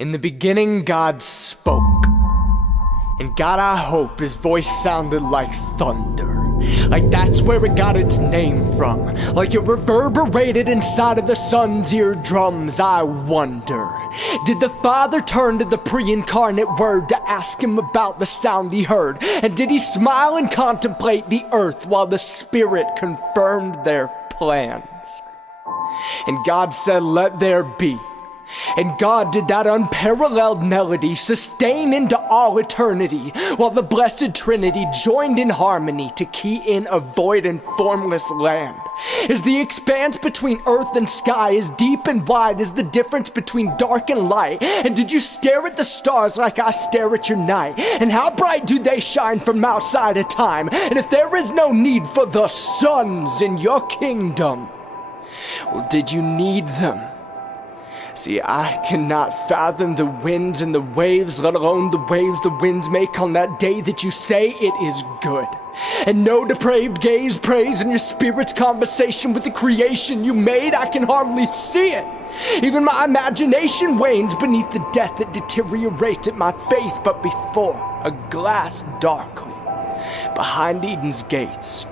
In the beginning, God spoke. And God, I hope his voice sounded like thunder. Like that's where it got its name from. Like it reverberated inside of the sun's eardrums. I wonder, did the Father turn to the pre-incarnate Word to ask him about the sound he heard? And did he smile and contemplate the earth while the Spirit confirmed their plans? And God said, let there be. And God did that unparalleled melody sustain into all eternity, while the blessed Trinity joined in harmony to key in a void and formless land. Is the expanse between earth and sky as deep and wide as the difference between dark and light? And did you stare at the stars like I stare at your night? And how bright do they shine from outside of time? And if there is no need for the suns in your kingdom, well, did you need them? See, I cannot fathom the winds and the waves, let alone the waves the winds make on that day that you say it is good. And no depraved gaze prays in your spirit's conversation with the creation you made. I can hardly see it. Even my imagination wanes beneath the death that deteriorates at my faith. But before a glass darkly, behind Eden's gates,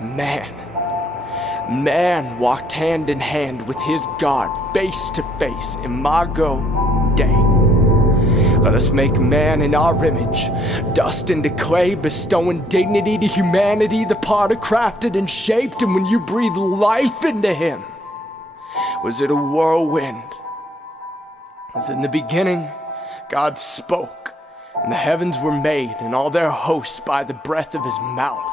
Man walked hand in hand with his God, face to face, imago Dei. Let us make man in our image, dust into clay, bestowing dignity to humanity, the potter crafted and shaped, and when you breathe life into him, was it a whirlwind? As in the beginning, God spoke, and the heavens were made, and all their hosts by the breath of his mouth.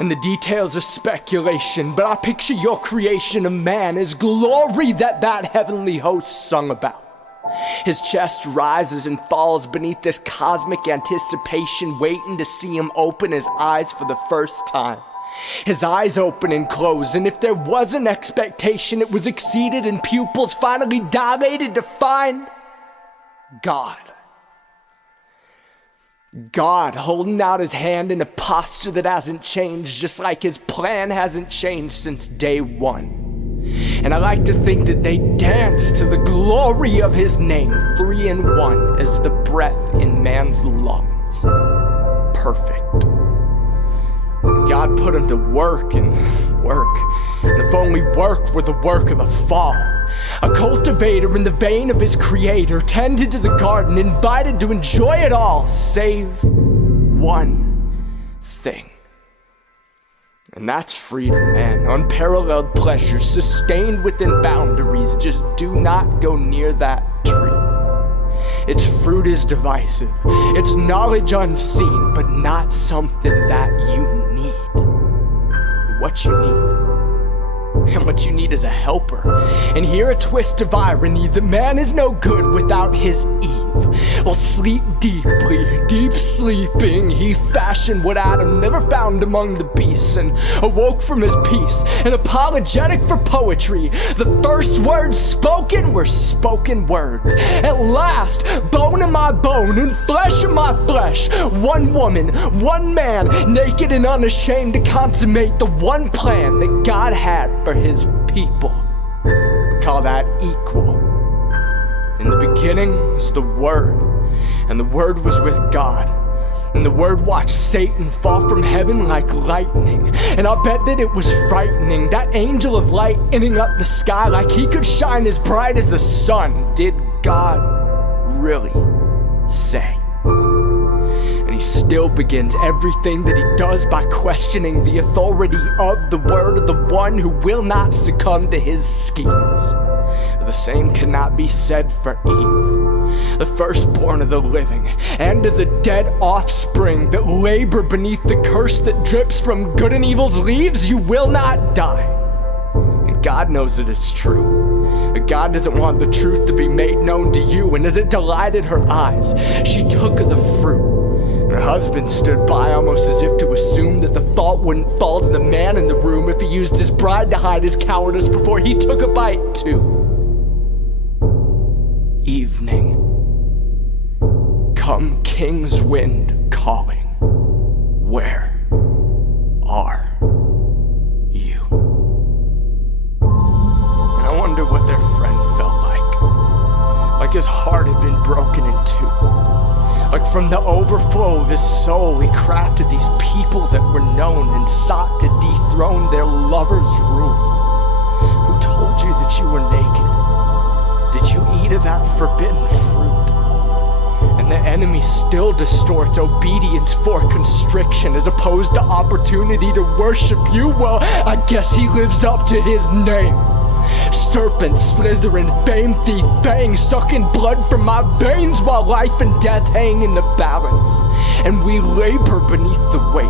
And the details are speculation, but I picture your creation of man as glory that heavenly host sung about. His chest rises and falls beneath this cosmic anticipation, waiting to see him open his eyes for the first time. His eyes open and close, and if there was an expectation, it was exceeded and pupils finally dilated to find God. God holding out his hand in a posture that hasn't changed, just like his plan hasn't changed since day one. And I like to think that they dance to the glory of his name, 3 in 1 as the breath in man's lungs. Perfect. God put him to work, and if only work were the work of the fall. A cultivator in the vein of his creator, tended to the garden, invited to enjoy it all, save one thing. And that's freedom, man. Unparalleled pleasure, sustained within boundaries. Just do not go near that tree. Its fruit is divisive, its knowledge unseen, but not something that you need. What you need. And what you need is a helper. And here a twist of irony, the man is no good without his Eve. Well, sleep deeply, deep sleeping, he fashioned what Adam never found among the beasts, and awoke from his peace, an apologetic for poetry. The first words spoken were spoken words. At last, bone in my bone and flesh in my flesh, one woman, one man, naked and unashamed to consummate the one plan that God had for his people. We call that equal. In the beginning was the Word, and the Word was with God. And the Word watched Satan fall from heaven like lightning. And I bet that it was frightening, that angel of light ending up the sky like he could shine as bright as the sun. Did God really say? And he still begins everything that he does by questioning the authority of the word of the one who will not succumb to his schemes. The same cannot be said for Eve, the firstborn of the living, and of the dead offspring that labor beneath the curse that drips from good and evil's leaves. You will not die. And God knows that it's true. But God doesn't want the truth to be made known to you. And as it delighted her eyes, she took of the fruit. And her husband stood by, almost as if to assume that the fault wouldn't fall to the man in the room if he used his bride to hide his cowardice before he took a bite too. Evening. Come king's wind calling. Where are you? And I wonder what their friend felt like. like his heart had been broken in two. Like from the overflow of his soul, he crafted these people that were known and sought to dethrone their lover's rule. Who told you that you were naked? Did you eat of that forbidden fruit? And the enemy still distorts obedience for constriction as opposed to opportunity to worship you. Well, I guess he lives up to his name. Serpent, slithering, fame thief, fang, sucking blood from my veins while life and death hang in the balance. And we labor beneath the weight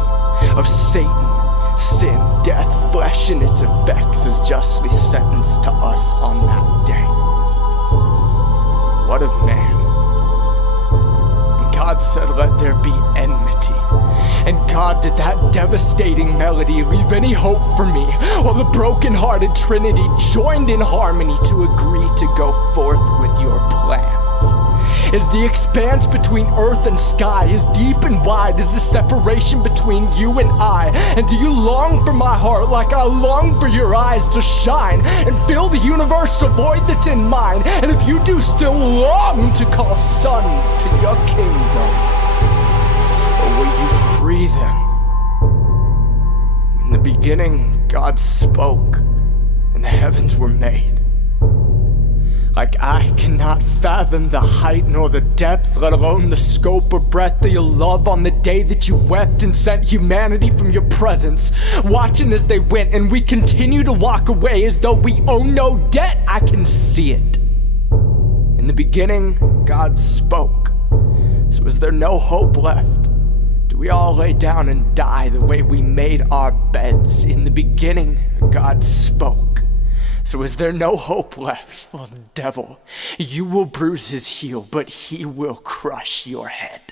of Satan, sin, death, flesh, and its effects is justly sentenced to us on that day. What of man? And God said, let there be enmity. And God did that devastating melody leave any hope for me, while the broken-hearted Trinity joined in harmony to agree to go forth with your plans. Is the expanse between earth and sky as deep and wide as the separation between you and I? And do you long for my heart like I long for your eyes to shine and fill the universe a void that's in mine? And if you do still long to call sons to your kingdom, or will you free them? In the beginning, God spoke, and the heavens were made. Like I cannot fathom the height nor the depth, let alone the scope or breadth of your love on the day that you wept and sent humanity from your presence, watching as they went, and we continue to walk away as though we owe no debt. I can see it. In the beginning, God spoke. So is there no hope left? Do we all lay down and die the way we made our beds? In the beginning, God spoke. So is there no hope left for the devil? You will bruise his heel, but he will crush your head.